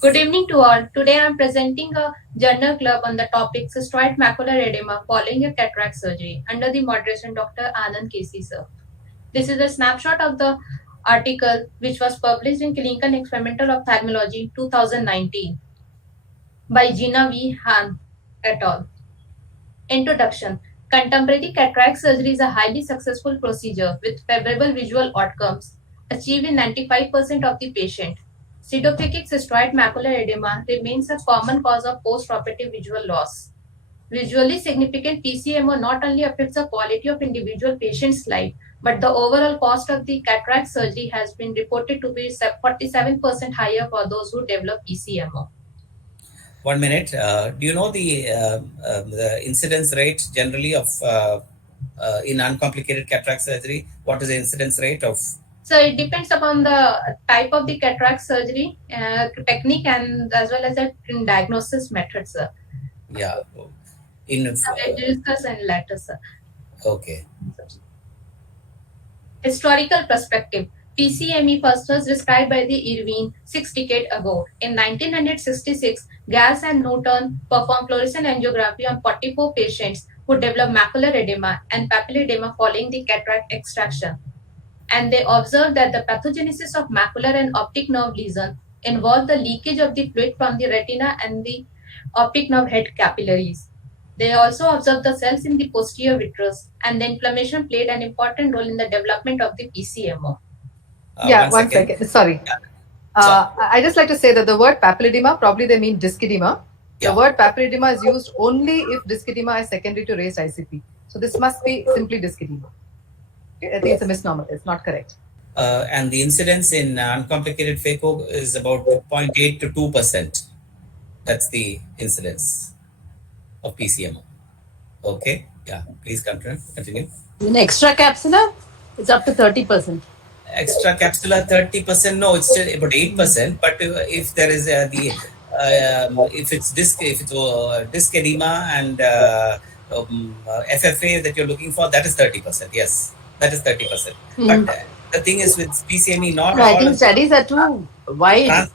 Good evening to all. Today I am presenting a journal club on the topic Cystoid Macular Edema following a cataract surgery under the moderation Dr. Anand K C, sir. This is a snapshot of the article which was published in Clinical and Experimental Ophthalmology 2019 by Gina V. Han et al. Introduction. Contemporary cataract surgery is a highly successful procedure with favorable visual outcomes achieved in 95% of the patient. Pseudophakic cystoid macular edema remains a common cause of postoperative visual loss. Visually significant PCMO not only affects the quality of individual patient's life, but the overall cost of the cataract surgery has been reported to be 47% higher for those who develop PCMO. 1 minute. Do you know the incidence rate generally of in uncomplicated cataract surgery? What is the incidence rate of? So it depends upon the type of the cataract surgery technique and as well as the diagnosis methods. Yeah. I will discuss in later, sir. Okay. Historical perspective. PCME first was described by the Irvine 6 decades ago. In 1966, Gas and Norton performed fluorescent angiography on 44 patients who developed macular edema and papilledema following the cataract extraction. And they observed that the pathogenesis of macular and optic nerve lesion involved the leakage of the fluid from the retina and the optic nerve head capillaries. They also observed the cells in the posterior vitreous, and the inflammation played an important role in the development of the PCMO. One second. Sorry. Yeah. I just like to say that the word papilledema, probably they mean disc edema. The word papilledema is used only if disc edema is secondary to raised ICP. So this must be simply disc edema. I think it's a misnomer. It's not correct. And the incidence in uncomplicated phaco is about 0.8 to 2%. That's the incidence of PCMO. Okay. Yeah. Please continue. In extracapsular, it's up to 30%. Extracapsular 30%. No, it's still about 8%. But if there is if it's disc edema and FFA that you're looking for, that is 30%. Yes, that is 30%. But the thing is with PCME, not I all think studies are too wide.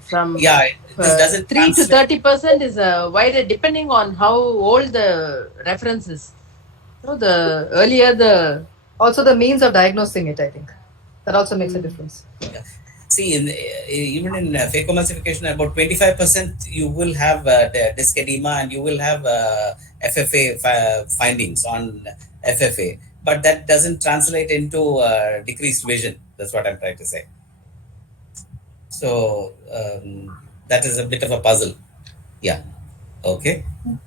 This doesn't 3 to 30% is wide, depending on how old the reference is. So the earlier the also the means of diagnosing it, I think that also makes a difference. Yeah. See, even in phacoemulsification, about 25% you will have disc edema and you will have FFA findings on FFA, but that doesn't translate into decreased vision. That's what I'm trying to say. So that is a bit of a puzzle. Yeah. Okay.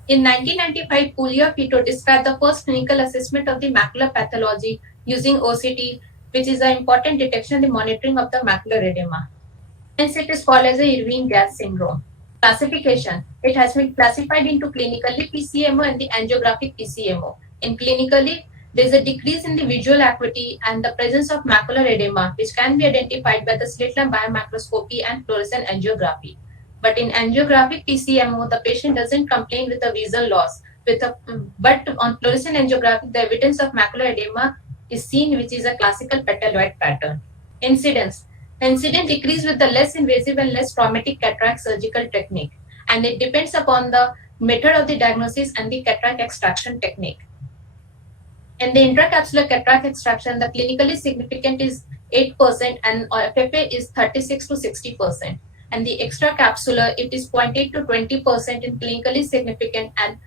In 1995, Puglia Pito described the first clinical assessment of the macular pathology using OCT, which is an important detection and monitoring of the macular edema. Hence, it is called as a Irvine gas syndrome. Classification. It has been classified into clinically PCMO and the angiographic PCMO. In clinically, there is a decrease in the visual acuity and the presence of macular edema, which can be identified by the slit lamp biomicroscopy and fluorescent angiography. But in angiographic PCMO, the patient doesn't complain with a visual loss. But on fluorescent angiography, the evidence of macular edema is seen, which is a classical petaloid pattern. Incidence. The incidence decrease with the less invasive and less traumatic cataract surgical technique, and it depends upon the method of the diagnosis and the cataract extraction technique. In the intracapsular cataract extraction, the clinically significant is 8% and FFA is 36 to 60%. And the extracapsular, it is 0.8 to 20% in clinically significant, and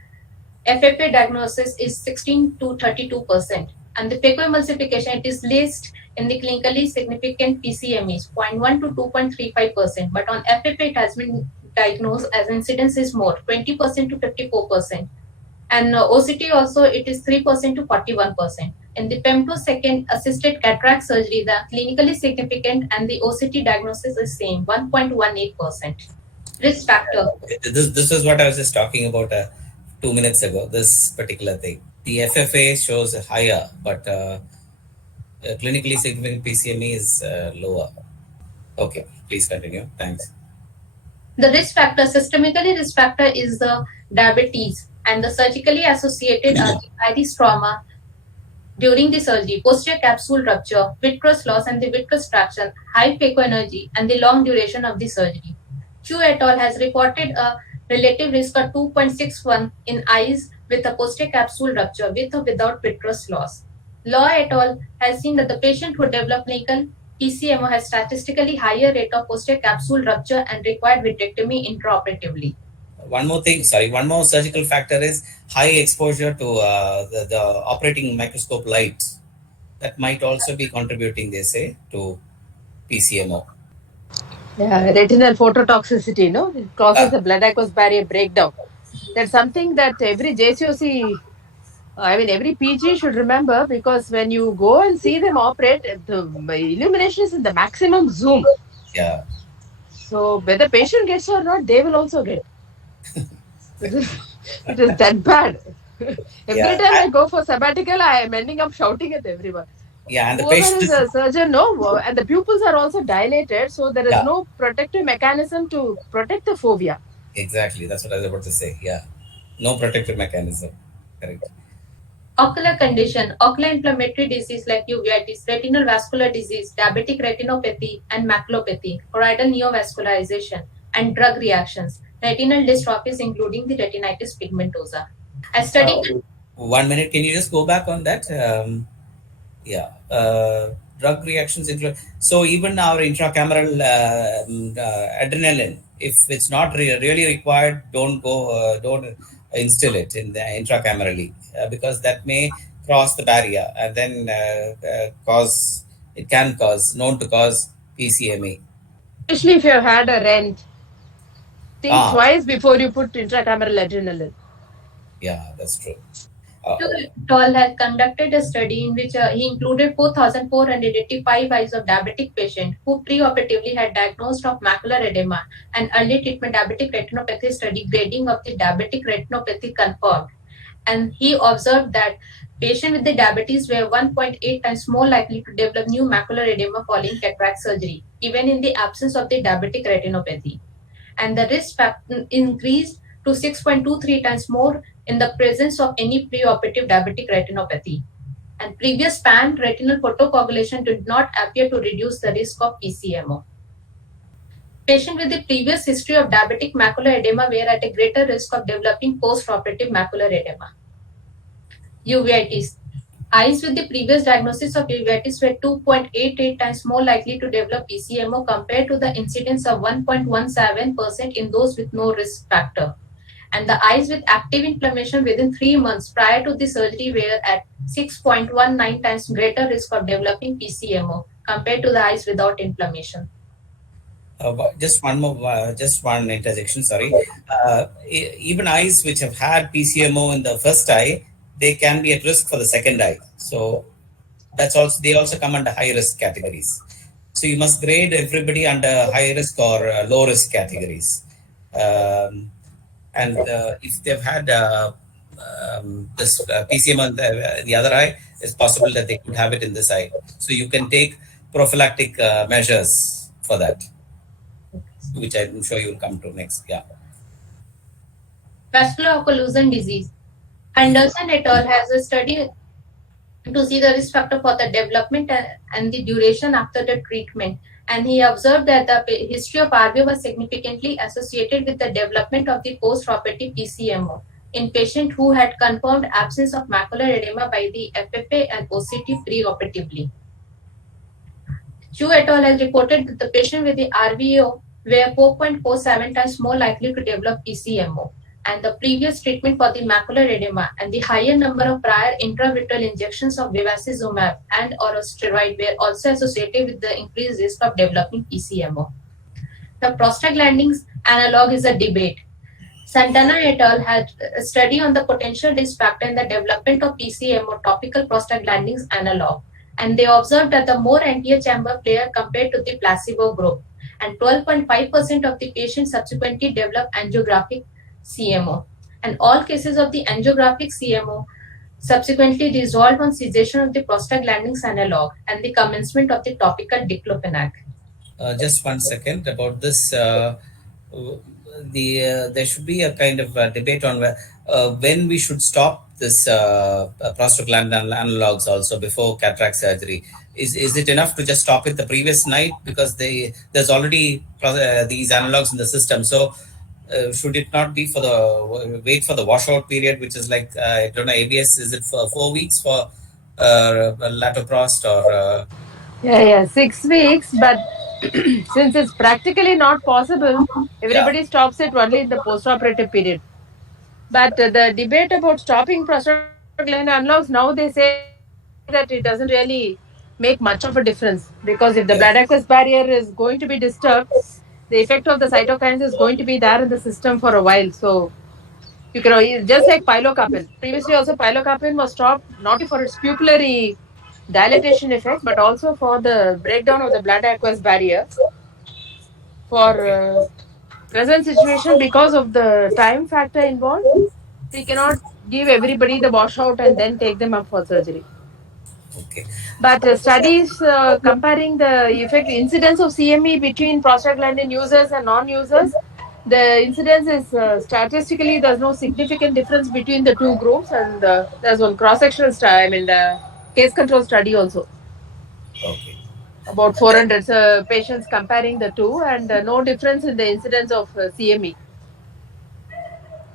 FFA diagnosis is 16 to 32%. And the phacoemulsification, it is list in the clinically significant PCMEs, 0.1 to 2.35%. But on FFA, it has been diagnosed as incidence is more, 20% to 54%. And OCT also, it is 3% to 41%. In the femtosecond assisted cataract surgery, the clinically significant and the OCT diagnosis is same, 1.18%. Risk factor. This is what I was just talking about 2 minutes ago, this particular thing. The FFA shows higher, but clinically significant PCME is lower. Okay, please continue. Thanks. The risk factor, systemically risk factor is the diabetes, and the surgically associated are the iris trauma during the surgery, posterior capsule rupture, vitreous loss and the vitreous traction, high phacoenergy, and the long duration of the surgery. Chu et al. Has reported a relative risk of 2.61 in eyes with a posterior capsule rupture with or without vitreous loss. Law et al. Has seen that the patient who developed clinical Pcmo has statistically higher rate of posterior capsule rupture and required vitrectomy intraoperatively. One more thing, sorry, one more surgical factor is high exposure to the operating microscope light. That might also be contributing, they say, to PCMO. Yeah, retinal phototoxicity, no? It causes the blood aqueous barrier breakdown. That's something that every JCOC, I mean, every PG should remember, because when you go and see them operate, the illumination is in the maximum zoom. Yeah. So whether patient gets or not, they will also get. It is that bad. Every Yeah. time I go for sabbatical, I am ending up shouting at everyone. Yeah, and the Whoever patient is is, a surgeon, no, and the pupils are also dilated, so there is yeah, no protective mechanism to protect the fovea. exactly. That's what I was about to say. Yeah. No protective mechanism. Correct. Ocular condition, ocular inflammatory disease like uveitis, retinal vascular disease, diabetic retinopathy and maculopathy, choroidal neovascularization, and drug reactions, retinal dystrophies including the retinitis pigmentosa. I studied 1 minute. Can you just go back on that? Yeah. Drug reactions include. So even our intracameral adrenaline, if it's not really required, don't instill it in the intracamerally, because that may cross the barrier and then cause, it can cause, known to cause PCMA. Especially if you have had a rent, think Ah, twice before you put intracameral adrenaline. yeah, that's true. Uh, Toll has conducted a study in which he included 4,485 eyes of diabetic patients who preoperatively had diagnosed of macular edema and early treatment diabetic retinopathy study grading of the diabetic retinopathy confirmed. And he observed that patients with the diabetes were 1.8 times more likely to develop new macular edema following cataract surgery, even in the absence of the diabetic retinopathy. And the risk factor increased to 6.23 times more in the presence of any preoperative diabetic retinopathy. And previous pan retinal photocoagulation did not appear to reduce the risk of PCMO. Patients with the previous history of diabetic macular edema were at a greater risk of developing postoperative macular edema. Uveitis. Eyes with the previous diagnosis of uveitis were 2.88 times more likely to develop PCMO compared to the incidence of 1.17% in those with no risk factor. And the eyes with active inflammation within 3 months prior to the surgery were at 6.19 times greater risk of developing PCMO compared to the eyes without inflammation. Just one more, just one interjection. Sorry. Even eyes which have had PCMO in the first eye, they can be at risk for the second eye. So that's also, they also come under high risk categories. So you must grade everybody under high risk or low risk categories. And if they've had this PCMO in the other eye, it's possible that they could have it in this eye. So you can take prophylactic measures for that, which I'm sure you'll come to next. Yeah. Vascular occlusion disease. Henderson et al. Has a study to see the risk factor for the development and the duration after the treatment. And he observed that the history of RV was significantly associated with the development of the post-operative PCMO in patients who had confirmed absence of macular edema by the FFA and OCT preoperatively. Chu et al. Has reported that the patient with the RVO were 4.47 times more likely to develop PCMO, and the previous treatment for the macular edema and the higher number of prior intravitreal injections of bevacizumab and or steroid were also associated with the increased risk of developing PCMO. The prostaglandins analog is a debate. Santana et al. Had a study on the potential risk factor in the development of PCMO topical prostaglandins analog, and they observed that the more anterior chamber flare compared to the placebo group, and 12.5% of the patients subsequently developed angiographic CMO. And all cases of the angiographic CMO subsequently resolved on cessation of the prostaglandins analog and the commencement of the topical diclofenac. Just 1 second about this. There should be a kind of debate on when we should stop this prostaglandin analogs also before cataract surgery? Is it enough to just stop it the previous night because there's already these analogs in the system? So should it not be for the wait for the washout period, which is like I don't know, ABS? Is it for 4 weeks for latoprost or? Yeah, 6 weeks. But since it's practically not possible, Yeah. everybody stops it only in the postoperative period. But the debate about stopping prostaglandin analogs, now they say that it doesn't really make much of a difference, because if the blood aqueous Yeah. barrier is going to be disturbed, the effect of the cytokines is going to be there in the system for a while. So you can just like pilocarpine. Previously, also pilocarpine was stopped not only for its pupillary dilatation effect, but also for the breakdown of the blood aqueous barrier. For Okay. present situation, because of the time factor involved, we cannot give everybody the washout and then take them up for surgery. Okay. But studies comparing the effect incidence of CME between prostaglandin users and non-users, the incidence is statistically there's no significant difference between the two groups, and there's one cross-sectional study. I mean, the case control study also Okay. about 400 patients comparing the two, and no difference in the incidence of CME.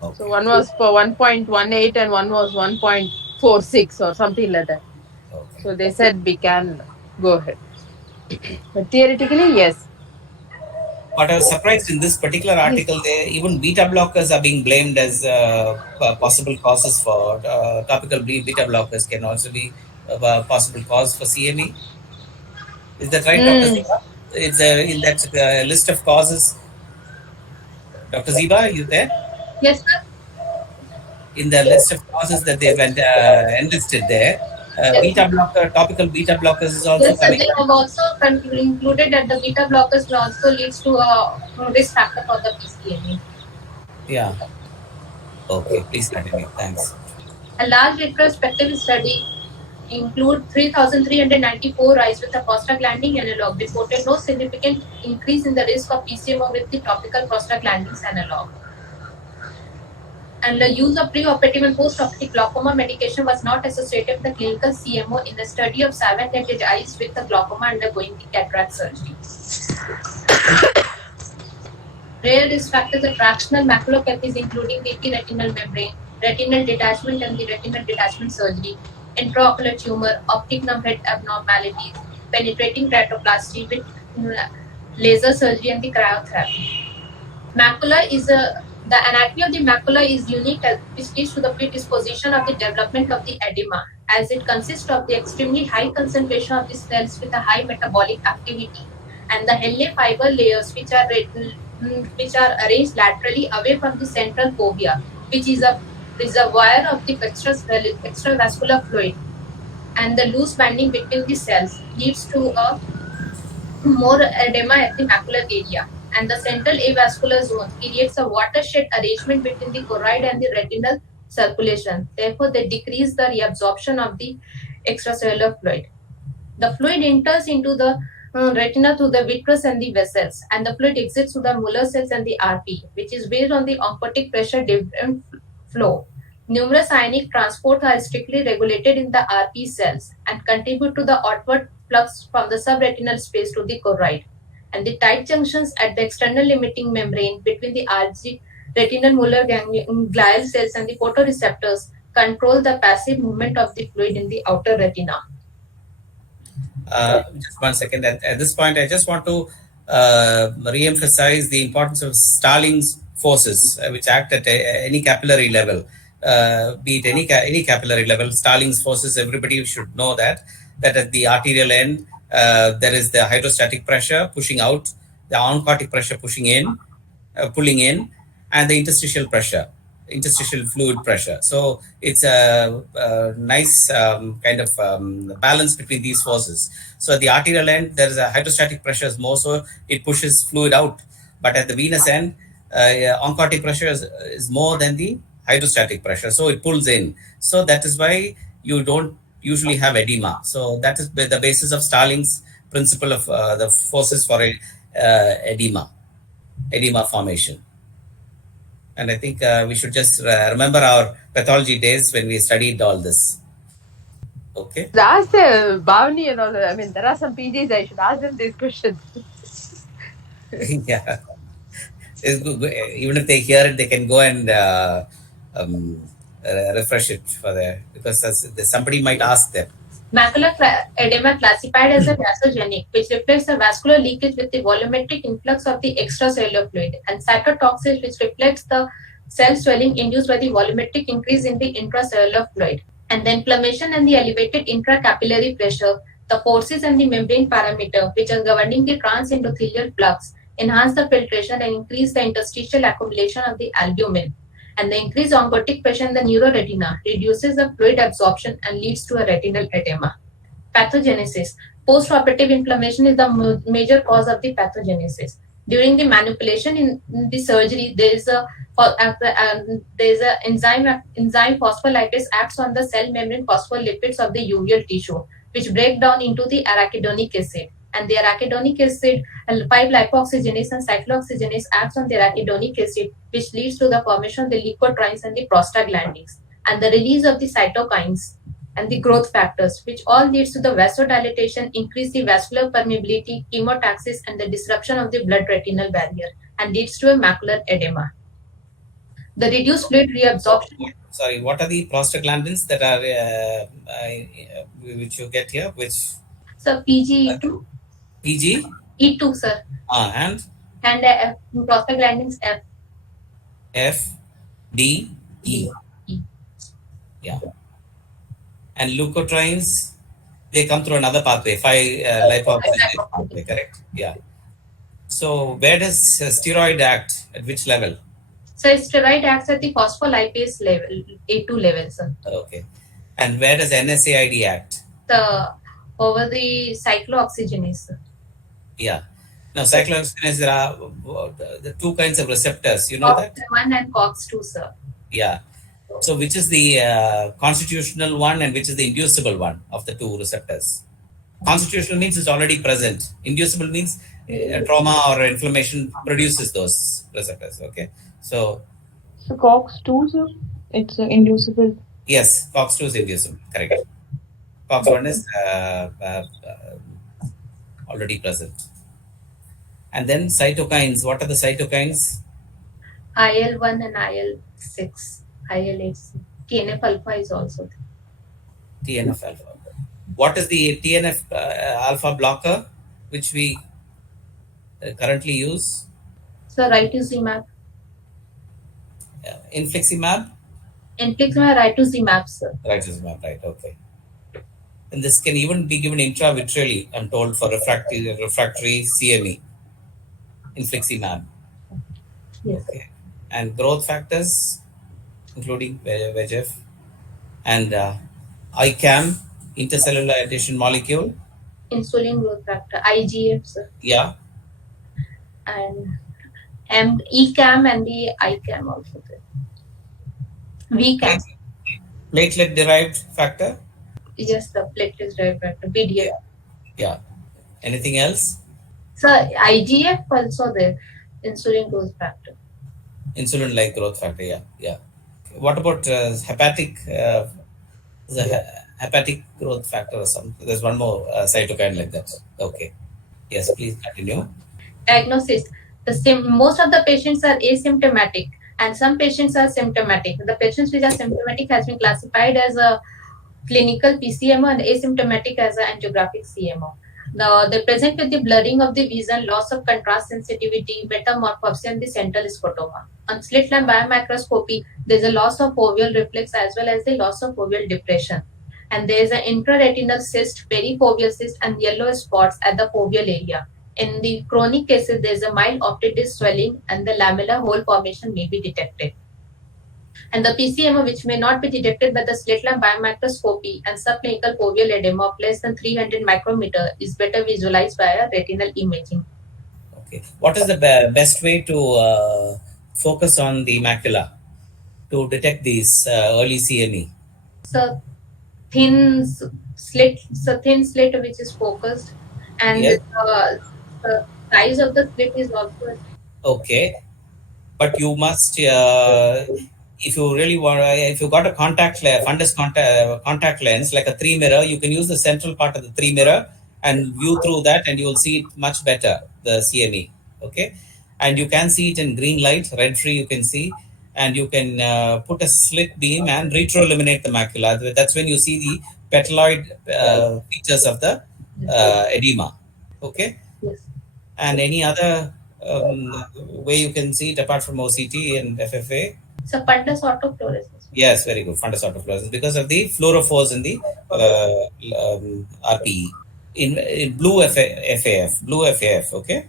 So Okay. one was for 1.18 and one was 1.46 or something like that. Okay. So they said we can go ahead. But theoretically, yes. But I was surprised in this particular article, there even beta blockers are being blamed as possible causes for topical beta blockers can also be a possible cause for CME. Is that right, Dr. Mm. Ziba? It's in that list of causes. Dr. Ziba, are you there? Yes, sir. In the list of causes that they've enlisted there, Yes, beta blocker, topical beta blockers is also yes, sir. coming They up. have also included that the beta blockers will also leads to a risk factor for the PCMA. Yeah. Okay. Please continue. Thanks. A large retrospective study include 3,394 eyes with a prostaglandin analog reported no significant increase in the risk of PCMO with the topical prostaglandins analog. And the use of preoperative and postoperative glaucoma medication was not associated with the clinical CMO in the study of 700 eyes with the glaucoma undergoing the cataract surgery. Rare risk factors are fractional maculopathies, including the retinal membrane, retinal detachment and the retinal detachment surgery, intraocular tumor, optic nerve head abnormalities, penetrating keratoplasty with laser surgery and the cryotherapy. Macula is the anatomy of the macula is unique which leads to the predisposition of the development of the edema, as it consists of the extremely high concentration of the cells with a high metabolic activity and the Henle fiber layers which are arranged laterally away from the central fovea, which is a reservoir of the extravascular fluid, and the loose banding between the cells leads to a more edema at the macular area, and the central avascular zone creates a watershed arrangement between the choroid and the retinal circulation. Therefore, they decrease the reabsorption of the extracellular fluid. The fluid enters into the retina through the vitreous and the vessels, and the fluid exits through the Muller cells and the RP, which is based on the oncotic pressure different flow. Numerous ionic transports are strictly regulated in the RP cells and contribute to the outward flux from the subretinal space to the choroid. And the tight junctions at the external limiting membrane between the RG retinal Muller glial cells and the photoreceptors control the passive movement of the fluid in the outer retina. Just 1 second. At this point, I just want to re-emphasize the importance of Starling's forces, which act at any capillary level, be it any capillary level. Starling's forces, everybody should know that at the arterial end, there is the hydrostatic pressure pushing out, the oncotic pressure pushing in, pulling in, and the interstitial fluid pressure. So it's a nice kind of balance between these forces. So at the arterial end, there is a hydrostatic pressure is more, so it pushes fluid out. But at the venous end, oncotic pressure is more than the hydrostatic pressure, so it pulls in. So that is why you don't usually have edema. So that is the basis of Starling's principle of the forces for edema formation. And I think we should just remember our pathology days when we studied all this. Okay. Ask the Bhavani and all. I mean, there are some PGs. I should ask them these questions. Yeah. It's good. Even if they hear it, they can go and um, refresh it for the, because somebody might ask them. Macular edema classified as a vasogenic, which reflects the vascular leakage with the volumetric influx of the extracellular fluid, and cytotoxic, which reflects the cell swelling induced by the volumetric increase in the intracellular fluid, and the inflammation and the elevated intracapillary pressure, the forces and the membrane parameter, which are governing the transendothelial flux, enhance the filtration and increase the interstitial accumulation of the albumin. And the increased oncotic pressure in the neuroretina reduces the fluid absorption and leads to a retinal edema. Pathogenesis. Postoperative inflammation is the major cause of the pathogenesis. During the manipulation in the surgery, there is a enzyme phospholipase acts on the cell membrane phospholipids of the uveal tissue, which break down into the arachidonic acid. And the arachidonic acid, 5-lipoxygenase and cyclooxygenase acts on the arachidonic acid, which leads to the formation of the leukotrienes and the prostaglandins, and the release of the cytokines and the growth factors, which all leads to the vasodilatation, increase the vascular permeability, chemotaxis, and the disruption of the blood-retinal barrier, and leads to a macular edema. The reduced fluid reabsorption. Sorry, what are the prostaglandins that are which you get here? Which? So PGE2. PG? E2, sir. And? And prostaglandins F. F, D, E. Yeah. And leukotrienes, they come through another pathway, 5-lipoxygenase pathway, correct? Yeah. So where does steroid act? At which level? So steroid acts at the phospholipase level, A2 level, sir. Okay. And where does NSAID act? Over the cyclooxygenase, sir. Yeah. Now, cyclooxygenase, there are the two kinds of receptors. You know that? COX-1 and COX-2, sir. Yeah. So, which is the constitutional one and which is the inducible one of the two receptors? Constitutional means it's already present. Inducible means trauma or inflammation produces those receptors. Okay. So COX-2, sir, it's inducible. Yes, COX-2 is inducible. Correct. COX-1 is already present. And then cytokines. What are the cytokines? IL-1 and IL-6, IL-8. TNF alpha is also there. TNF alpha. What is the TNF alpha blocker which we currently use? So rituximab. Infliximab? Infliximab, rituximab, sir. Rituximab, right, okay. And this can even be given intravitreally, I'm told, for refractory CME. Infliximab. Yes. Okay. And growth factors, including VEGF, and ICAM, intercellular adhesion molecule. Insulin growth factor, IGF, sir. Yeah. And ECAM and the ICAM also there. VCAM. Platelet derived factor? Yes, the platelet derived factor, BDF. Yeah. Anything else? So IGF also there, insulin growth factor. Insulin like growth factor, yeah. Yeah. What about hepatic hepatic growth factor or something? There's one more cytokine like that. Okay. Yes, please continue. Diagnosis. Most of the patients are asymptomatic and some patients are symptomatic. The patients which are symptomatic has been classified as a clinical Pcmo and asymptomatic as an angiographic CMO. Now, they present with the blurring of the vision, loss of contrast sensitivity, metamorphopsia, and the central scotoma. On slit lamp biomicroscopy, there is a loss of foveal reflex as well as the loss of foveal depression. And there is an intraretinal cyst, perifoveal cyst, and yellow spots at the foveal area. In the chronic cases, there is a mild optic disc swelling and the lamellar hole formation may be detected. And the Pcmo, which may not be detected by the slit lamp biomicroscopy and subclinical foveal edema of less than 300 micrometer, is better visualized by a retinal imaging. Okay. What is the best way to focus on the macula to detect these early CME? So thin slit which is focused, and yes. The size of the slit is also. Okay. but you must, if you really want, if you got a contact lens, like a 3 mirror, you can use the central part of the 3 mirror and view through that, and you will see it much better, the CME. Okay. And you can see it in green light, red free, you can see, and you can put a slit beam and retroilluminate the macula. That's when you see the petaloid features of the edema. Okay. Yes. And any other way you can see it apart from OCT and FFA? So fundus autofluorescence. Yes, very good. Fundus autofluorescence because of the fluorophores in the RPE. In blue FAF, blue FAF, okay?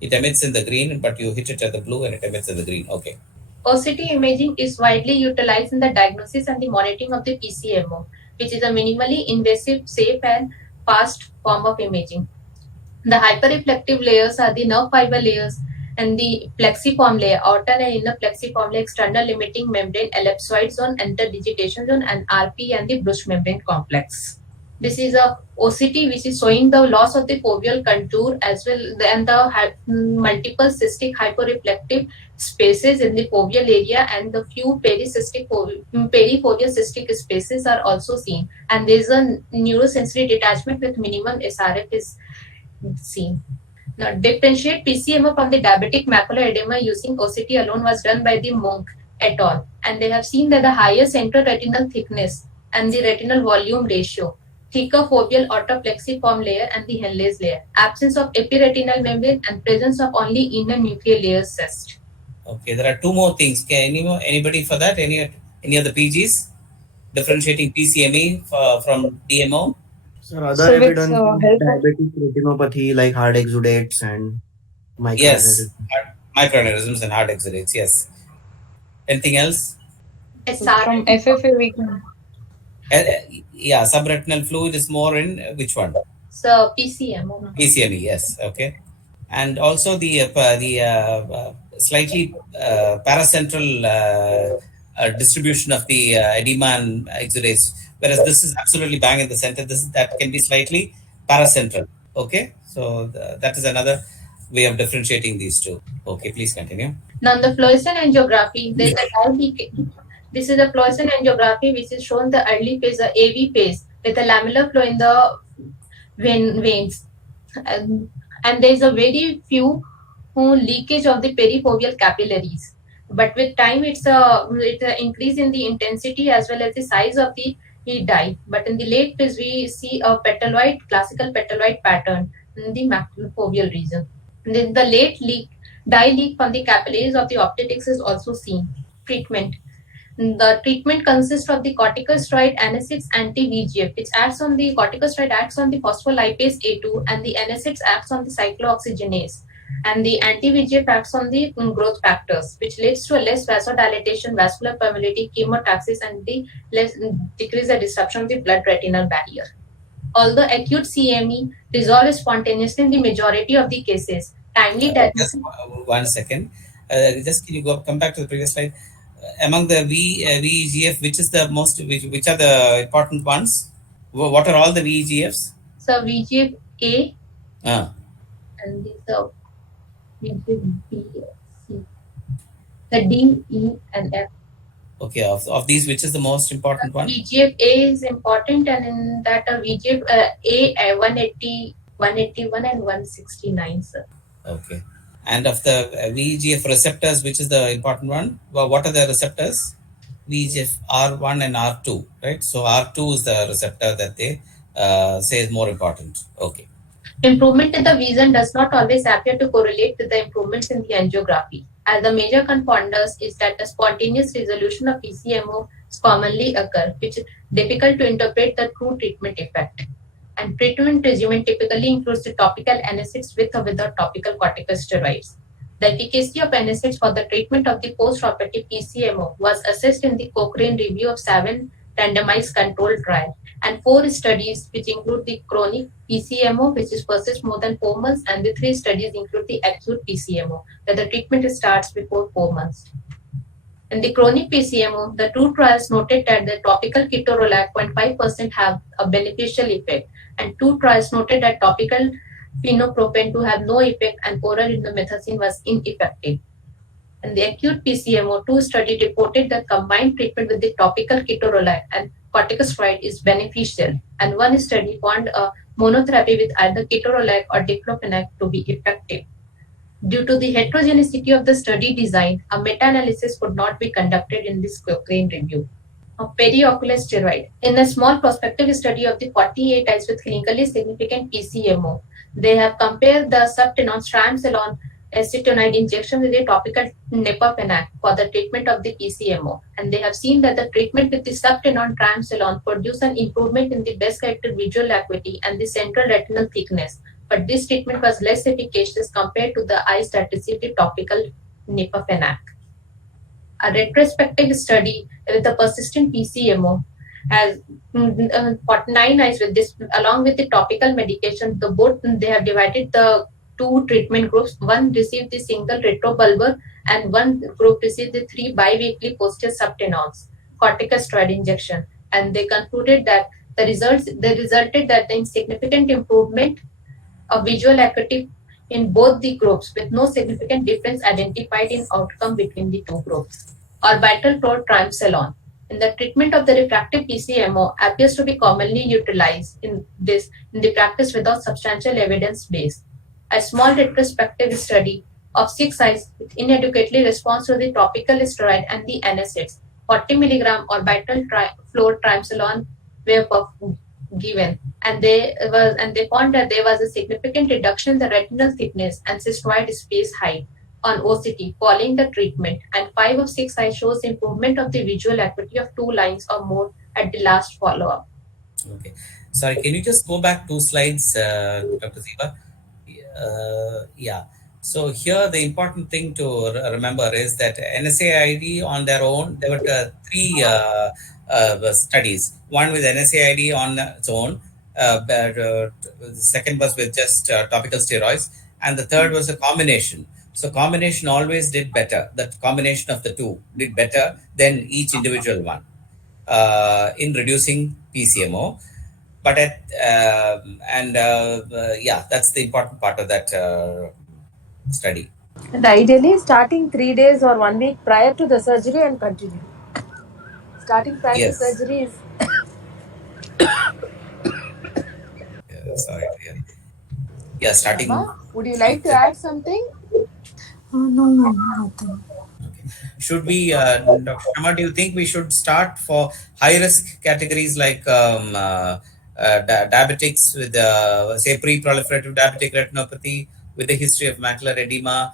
It emits in the green, but you hit it at the blue and it emits in the green. Okay. OCT imaging is widely utilized in the diagnosis and the monitoring of the Pcmo, which is a minimally invasive, safe, and fast form of imaging. The hyperreflective layers are the nerve fiber layers and the plexiform layer, outer and inner plexiform layer, external limiting membrane, ellipsoid zone, interdigitation zone, and RP and the Bruch membrane complex. This is a OCT which is showing the loss of the foveal contour as well, and the multiple cystic hyporeflective spaces in the foveal area, and the few perifoveal cystic spaces are also seen. And there is a neurosensory detachment with minimum SRF is seen. Now, differentiate Pcmo from the diabetic macular edema using OCT alone was done by the Monk et al. And they have seen that the higher central retinal thickness and the retinal volume ratio, thicker foveal autoplexiform layer and the Henle's layer, absence of epiretinal membrane, and presence of only inner nuclear layers cyst. Okay, there are two more things. Can anybody for that? Any other PGs differentiating PCME from DMO? Sir, other So with evidence of help of diabetic retinopathy like hard exudates and Yes, microaneurysm. microaneurysms and hard exudates. Yes. Anything else? from FFA we can. Yeah, subretinal fluid is more in which one? So Pcmo. PCME, yes. Okay. And also the slightly paracentral distribution of the edema and exudates, whereas this is absolutely bang in the center. That can be slightly paracentral. Okay, so that is another way of differentiating these two. Okay, please continue. Now, the fluorescent angiography, there is a this is a fluorescent angiography which is shown the early phase, the AV phase, with a lamellar flow in the veins. And there is a very few leakage of the perifoveal capillaries. But with time, it's a increase in the intensity as well as the size of the dye. But in the late phase, we see a classical petaloid pattern in the maculofoveal region. And then the late dye leak from the capillaries of the optics is also seen. Treatment. The treatment consists of the corticosteroid NSAIDs anti-VEGF, which corticosteroid acts on the phospholipase A2, and the NSAIDs acts on the cyclooxygenase, and the anti-VEGF acts on the growth factors, which leads to a less vasodilatation, vascular permeability, chemotaxis, and the decrease the disruption of the blood-retinal barrier. Although acute CME resolves spontaneously in the majority of the cases, timely diagnosis. Just 1 second. Just can you come back to the previous slide? Among the VEGF, which are the important ones? What are all the VEGFs? So VEGF A Ah. and the VEGF B, C, the D, E, and F. Okay, of these, which is the most important one? VEGF A is important, and in that VEGF A 180, 181, and 169, sir. Okay. And of the VEGF receptors, which is the important one? Well, what are the receptors? VEGF R1 and R2, right? So R2 is the receptor that they say is more important. Okay. Improvement in the vision does not always appear to correlate with the improvements in the angiography, as the major confounders is that the spontaneous resolution of PCMO commonly occur, which is difficult to interpret the true treatment effect. And treatment regimen typically includes the topical NSAIDs with or without topical corticosteroids. The efficacy of NSAIDs for the treatment of the post-operative PCMO was assessed in the Cochrane review of 7 randomized controlled trials and 4 studies, which include the chronic PCMO, which is persists more than 4 months, and the 3 studies include the acute PCMO, where the treatment starts before 4 months. In the chronic PCMO, the 2 trials noted that the topical ketorolac 0.5% have a beneficial effect, and 2 trials noted that topical phenopropen to have no effect and oral indomethacin was ineffective. And the acute PCMO2 study reported that combined treatment with the topical ketorolac and corticosteroid is beneficial, and one study found a monotherapy with either ketorolac or diclofenac to be effective. Due to the heterogeneity of the study design, a meta-analysis could not be conducted in this Cochrane review. Periocular steroid. In a small prospective study of the 48 eyes with clinically significant PCMO, they have compared the subtenon triamcinolone acetonide injection with a topical nepafenac for the treatment of the PCMO, and they have seen that the treatment with the subtenon triamcinolone produced an improvement in the best corrected visual acuity and the central retinal thickness, but this treatment was less efficacious compared to the eyes that received the topical nepafenac. A retrospective study with the persistent PCMO has 49 eyes with this, along with the topical medication. They have divided the two treatment groups. One received the single retrobulbar, and one group received the 3 biweekly posterior subtenons corticosteroid injection. And they concluded that they resulted that the insignificant improvement of visual acuity in both the groups, with no significant difference identified in outcome between the two groups. Orbital fluorotriamcinolone in the treatment of the refractive PCMO appears to be commonly utilized in the practice without substantial evidence base. A small retrospective study of 6 eyes with inadequately responds to the topical steroid and the NSAIDs. 40 milligram orbital fluorotriamcinolone were given, and they found that there was a significant reduction in the retinal thickness and cystoid space height on OCT following the treatment, and 5 of 6 eyes shows improvement of the visual acuity of 2 lines or more at the last follow-up. Okay. Sorry, can you just go back 2 slides, Dr. Zeba? Yeah. So here the important thing to remember is that NSAID on their own, there were 3 studies. One with NSAID on its own, the second was with just topical steroids, and the third was a combination. So combination always did better. That combination of the two did better than each individual one in reducing PCMO. But yeah, that's the important part of that study. And ideally, starting 3 days or 1 week prior to the surgery and continue. Starting prior to surgery is. Sorry. Yeah, starting. Mama, would you like to add something? No, nothing. Okay. Should we, Dr. Sharma, do you think we should start for high risk categories like diabetics with, say, pre-proliferative diabetic retinopathy with a history of macular edema?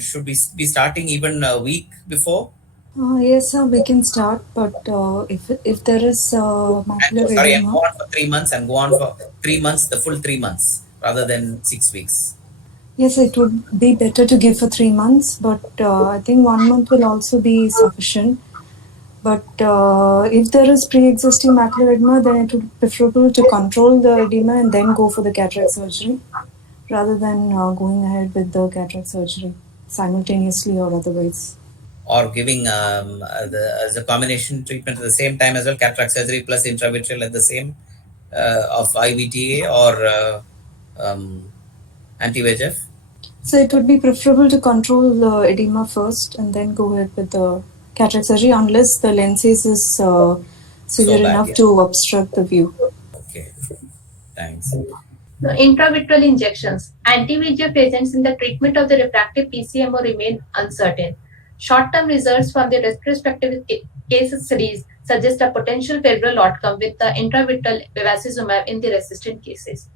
Should we be starting even a week before? Yes, sir, we can start, but if there is macular edema. And go on for 3 months and go on for 3 months, the full 3 months, rather than 6 weeks. Yes, it would be better to give for 3 months, but I think 1 month will also be sufficient. But if there is pre-existing macular edema, then it would be preferable to control the edema and then go for the cataract surgery, rather than going ahead with the cataract surgery simultaneously or otherwise. Or giving as a combination treatment at the same time as well, cataract surgery plus intravitreal at the same of IVTA or anti-VEGF? So it would be preferable to control the edema first and then go ahead with the cataract surgery unless the lenses is severe enough to obstruct the view. Okay, thanks. Intravitreal injections. Anti-VEGF agents in the treatment of the refractive PCMO remain uncertain. Short-term results from the retrospective case studies suggest a potential favorable outcome with the intravitreal bevacizumab in the resistant cases.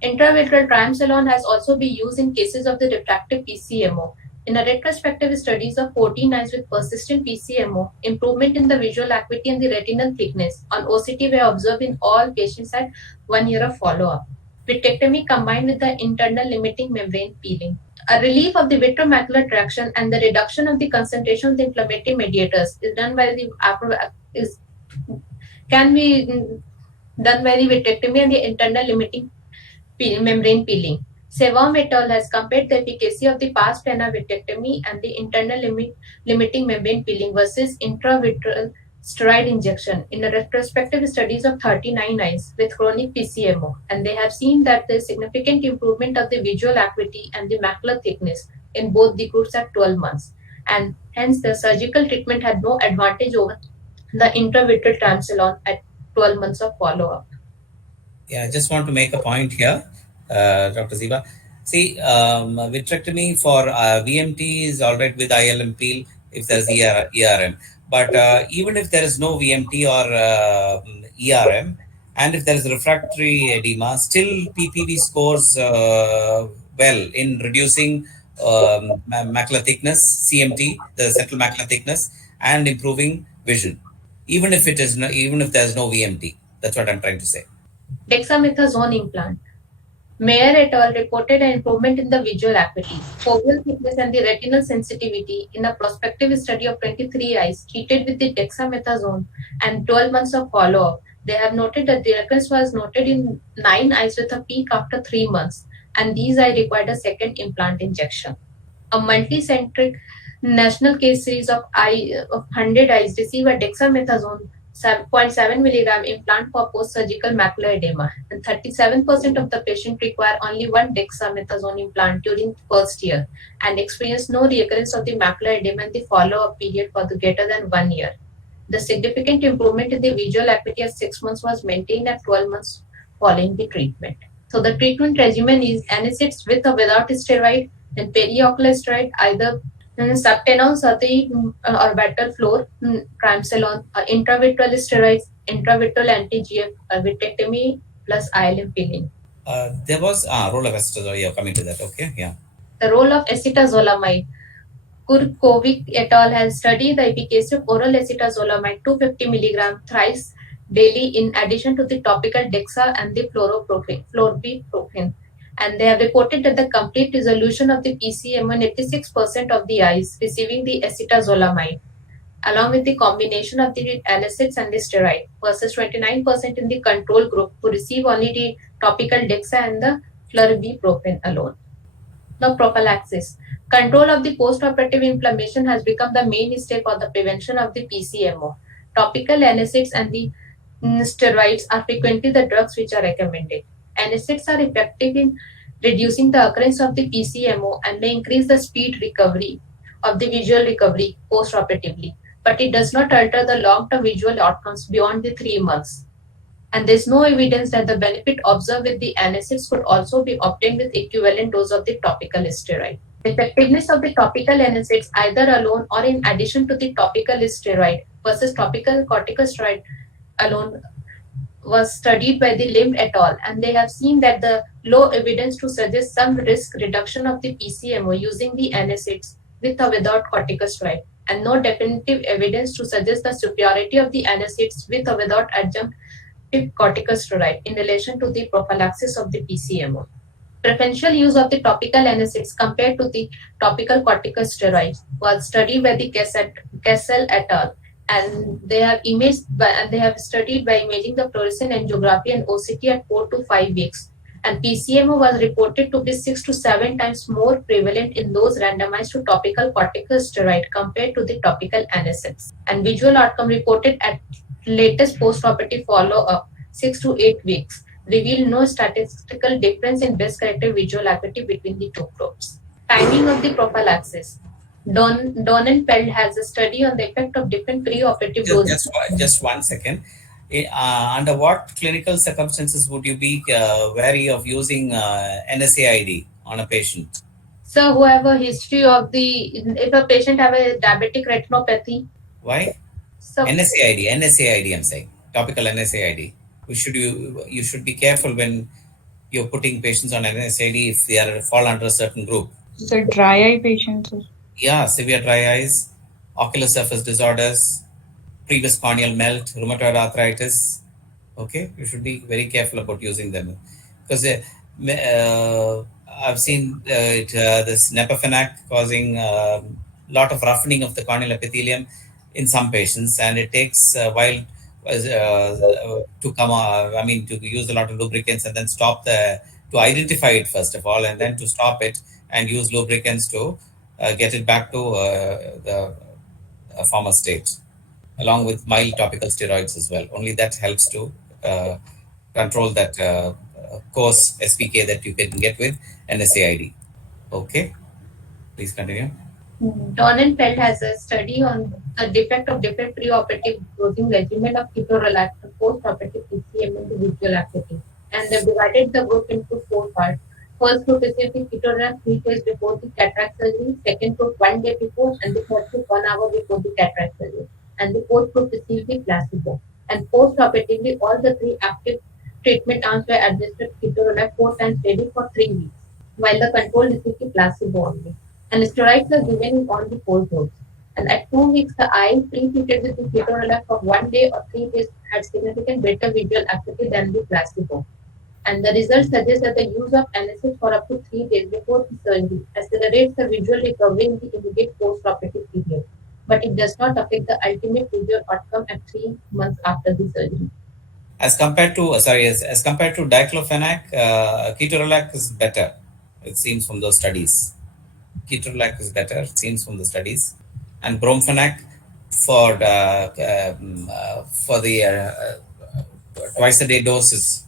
Intravitreal triamcinolone has also been used in cases of the refractive PCMO. In a retrospective studies of 14 eyes with persistent PCMO, improvement in the visual acuity and the retinal thickness on OCT were observed in all patients at 1 year of follow-up. Vitrectomy combined with the internal limiting membrane peeling. A relief of the vitreomacular traction and the reduction of the concentration of the inflammatory mediators can be done by the vitrectomy and the internal limiting membrane peeling. Sevam et al. Has compared the efficacy of the pars plana vitrectomy and the internal limiting membrane peeling versus intravitreal steroid injection in a retrospective studies of 39 eyes with chronic PCMO, and they have seen that there is significant improvement of the visual acuity and the macular thickness in both the groups at 12 months. and hence the surgical treatment had no advantage over the intravitreal triamcinolone at 12 months of follow-up. Yeah, I just want to make a point here, Dr. Zeba. See, vitrectomy for VMT is all right with ILM peel if there's ERM. But even if there is no VMT or ERM, and if there is refractory edema, still PPV scores well in reducing macular thickness, CMT, the central macular thickness, and improving vision, even if it is even if there's no VMT. That's what I'm trying to say. Dexamethasone implant. Mayer et al. Reported an improvement in the visual acuity, foveal thickness, and the retinal sensitivity in a prospective study of 23 eyes treated with the dexamethasone and 12 months of follow-up. They have noted that the recurrence was noted in 9 eyes with a peak after 3 months, and these eyes required a second implant injection. A multicentric national case series of 100 eyes received a dexamethasone 7.7 milligram implant for post-surgical macular edema, and 37% of the patients require only one dexamethasone implant during the first year and experience no recurrence of the macular edema in the follow-up period for the greater than 1 year. The significant improvement in the visual acuity at 6 months was maintained at 12 months following the treatment. So the treatment regimen is NSAIDs with or without steroid, and periocular steroid either subtenon, sati, or battle floor, triamcinolone, intravitreal steroids, intravitreal anti-GF, vitrectomy plus ILM peeling. There was role of acetazolamide. Yeah, coming to that. Okay, yeah. The role of acetazolamide. Kurkovic et al. Has studied the efficacy of oral acetazolamide 250 mg thrice daily in addition to the topical dexa and the fluoroprofen. And they have reported that the complete resolution of the Pcmo in 86% of the eyes receiving the acetazolamide, along with the combination of the NSAIDs and the steroid, versus 29% in the control group who receive only the topical dexa and the fluoroprofen alone. Now, prophylaxis. Control of the postoperative inflammation has become the mainstay for the prevention of the Pcmo. Topical NSAIDs and the steroids are frequently the drugs which are recommended. NSAIDs are effective in reducing the occurrence of the Pcmo and may increase the speed recovery of the visual recovery postoperatively, but it does not alter the long-term visual outcomes beyond the 3 months. And there is no evidence that the benefit observed with the NSAIDs could also be obtained with equivalent dose of the topical steroid. The effectiveness of the topical NSAIDs either alone or in addition to the topical steroid versus topical corticosteroid alone was studied by the Lim et al. And they have seen that the low evidence to suggest some risk reduction of the Pcmo using the NSAIDs with or without corticosteroid, and no definitive evidence to suggest the superiority of the NSAIDs with or without adjunct corticosteroid in relation to the prophylaxis of the Pcmo. Preferential use of the topical NSAIDs compared to the topical corticosteroids was studied by the Kessel et al. And they have studied by imaging the fluorescent angiography and OCT at 4 to 5 weeks. And Pcmo was reported to be 6 to 7 times more prevalent in those randomized to topical corticosteroid compared to the topical NSAIDs. And visual outcome reported at latest postoperative follow-up 6 to 8 weeks revealed no statistical difference in best corrected visual acuity between the two groups. Timing of the prophylaxis. Donenfeld has a study on the effect of different preoperative doses. Just 1 second. Under what clinical circumstances would you be wary of using NSAID on a patient? So, who have a history of if a patient have a diabetic retinopathy. Why? So, NSAID, I'm saying. Topical NSAID. You should be careful when you're putting patients on NSAID if they fall under a certain group. So dry eye patients. Yeah, severe dry eyes, ocular surface disorders, previous corneal melt, rheumatoid arthritis. Okay, you should be very careful about using them because I've seen this nepafenac causing a lot of roughening of the corneal epithelium in some patients, and it takes a while to come. To use a lot of lubricants and then to identify it first of all, and then to stop it and use lubricants to get it back to the former state, along with mild topical steroids as well. Only that helps to control that coarse SPK that you can get with NSAID. Okay, please continue. Donenfeld has a study on the defect of different preoperative dosing regimen of ketorolac and post-operative Pcmo in the visual acuity. And they've divided the group into four parts. First group received the ketorolac 3 days before the cataract surgery, second group 1 day before, and the third group 1 hour before the cataract surgery. And the fourth group received the placebo. And post-operatively, all the three active treatment arms were administered ketorolac 4 times daily for 3 weeks, while the control received the placebo only. And steroids are given in all the four groups. And at 2 weeks, the eye pre-treated with the ketorolac for 1 day or 3 days had significant better visual acuity than the placebo. And the results suggest that the use of NSAIDs for up to 3 days before the surgery accelerates the visual recovery in the immediate post-operative period, but it does not affect the ultimate visual outcome at 3 months after the surgery. As compared to as compared to diclofenac, ketorolac is better. It seems from those studies. Ketorolac is better. It seems from the studies, and bromfenac for the twice a day dose is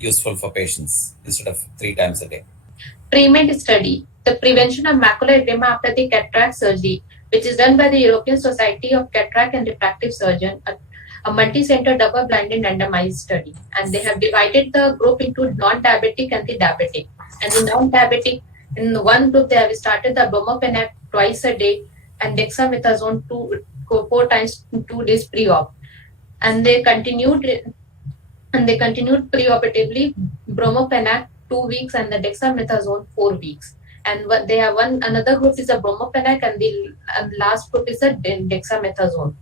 useful for patients instead of 3 times a day. Treatment study: the prevention of macular edema after the cataract surgery, which is done by the European Society of Cataract and Refractive Surgeon, a multi-center double-blinded randomized study. And they have divided the group into non-diabetic and the diabetic. And the non-diabetic, in one group, they have started the bromfenac twice a day and dexamethasone 4 times 2 days pre-op. And they continued preoperatively bromfenac 2 weeks and the dexamethasone 4 weeks. And what they have another group is the bromfenac, and the last group is the dexamethasone.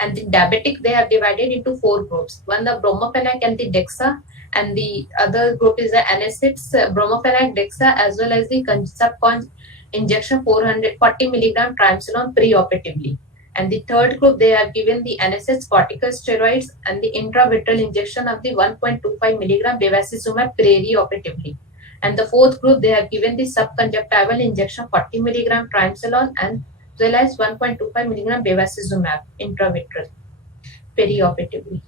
And the diabetic, they have divided into 4 groups. One, the bromfenac and the dexa, and the other group is the NSAIDs, bromfenac, dexa, as well as the subcon injection 440 milligram triamcinolone preoperatively. And the third group, they have given the NSAIDs, corticosteroids, and the intravitreal injection of the 1.25 milligram bevacizumab perioperatively. And the fourth group, they have given the subconjunctival injection 40 milligram triamcinolone and as well as 1.25 milligram bevacizumab intravitreal perioperatively.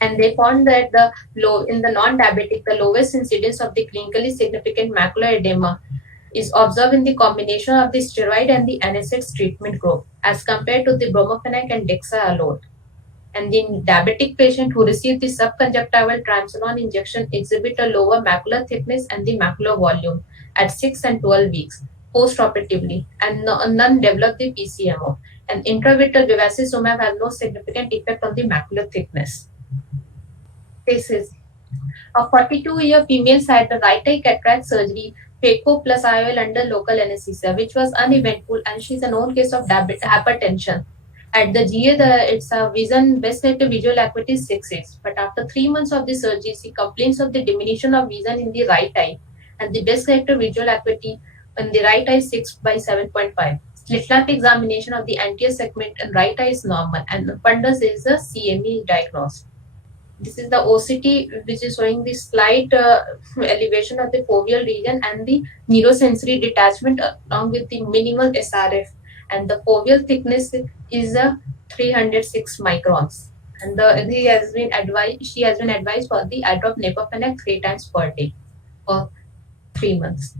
And they found that in the non-diabetic, the lowest incidence of the clinically significant macular edema is observed in the combination of the steroid and the NSAIDs treatment group as compared to the bromfenac and dexa alone. And the diabetic patient who received the subconjunctival triamcinolone injection exhibit a lower macular thickness and the macular volume at 6 and 12 weeks post-operatively, and none developed the Pcmo. And intravitreal bevacizumab has no significant effect on the macular thickness. Cases: a 42-year female had the right eye cataract surgery, Phaco plus IOL under local anesthesia, which was uneventful, and she's a known case of hypertension. At the GA, it's a vision best corrected visual acuity is 6x. But after 3 months of the surgery, she complains of the diminution of vision in the right eye, and the best corrected visual acuity in the right eye is 6 by 7.5. Slit lamp examination of the anterior segment in right eye is normal, and fundus is a CME diagnosed. This is the OCT, which is showing the slight elevation of the foveal region and the neurosensory detachment along with the minimal SRF. And the foveal thickness is 306 microns. And she has been advised for the eye drop naproxen 3 times per day for 3 months.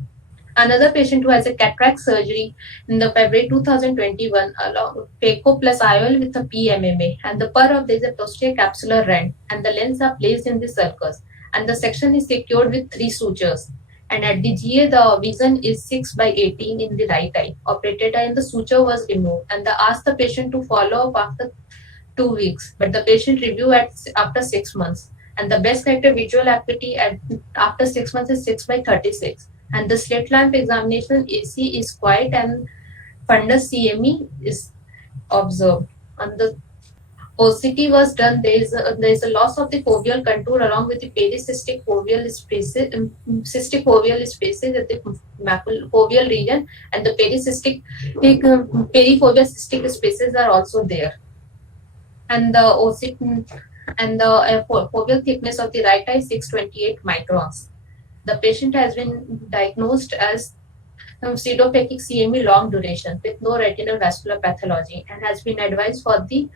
Another patient who has a cataract surgery in the February 2021, along Phaco plus IOL with a PMMA, and the pur of there is a posterior capsular rent, and the lens are placed in the sulcus, and the section is secured with 3 sutures. And at the GA, the vision is 6 by 18 in the right eye, operated eye, and the suture was removed. And they asked the patient to follow up after 2 weeks, but the patient review after 6 months. And the best corrected visual acuity after 6 months is 6 by 36. And the slit lamp examination AC is quiet and fundus CME is observed. And the OCT was done. There is a loss of the foveal contour along with the pericystic foveal spaces, cystic foveal spaces at the foveal region, and the perifoveal cystic spaces are also there. And the OCT and the foveal thickness of the right eye is 628 microns. The patient has been diagnosed as pseudophakic CME long duration with no retinal vascular pathology and has been advised for the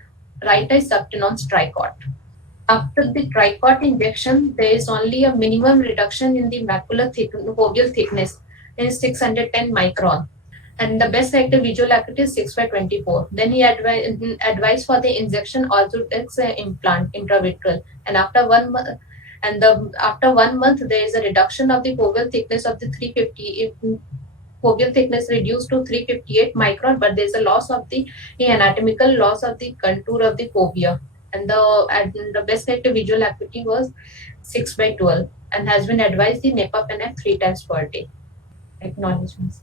right eye subtenon's tricot. After the tricot injection, there is only a minimum reduction in the macular foveal thickness in 610 micron. And the best selective visual acuity is 6/24. Then he advised for the injection also it's an implant intravitreal, and after 1 month. After 1 month, there is a reduction of the foveal thickness of the 350. Foveal thickness reduced to 358 micron, but there is a loss of the anatomical loss of the contour of the fovea. And the best selective visual acuity was 6/12, and has been advised the NEPA-PNF 3 times per day. Acknowledgements.